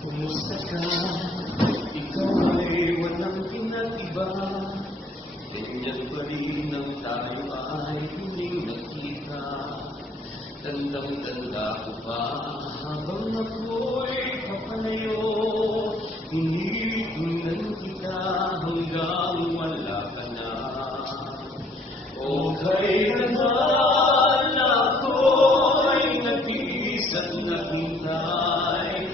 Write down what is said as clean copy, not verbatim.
Kumusta ka? Ikaw ay walang pinag-iba. Ganyan pa rin ang tayo ay huling nakita. Tandang-tanda ko pa habang ako'y papalayo. Hinihingan kita hanggang wala ka na. O kailan ako'y nag-iisa't naghintay,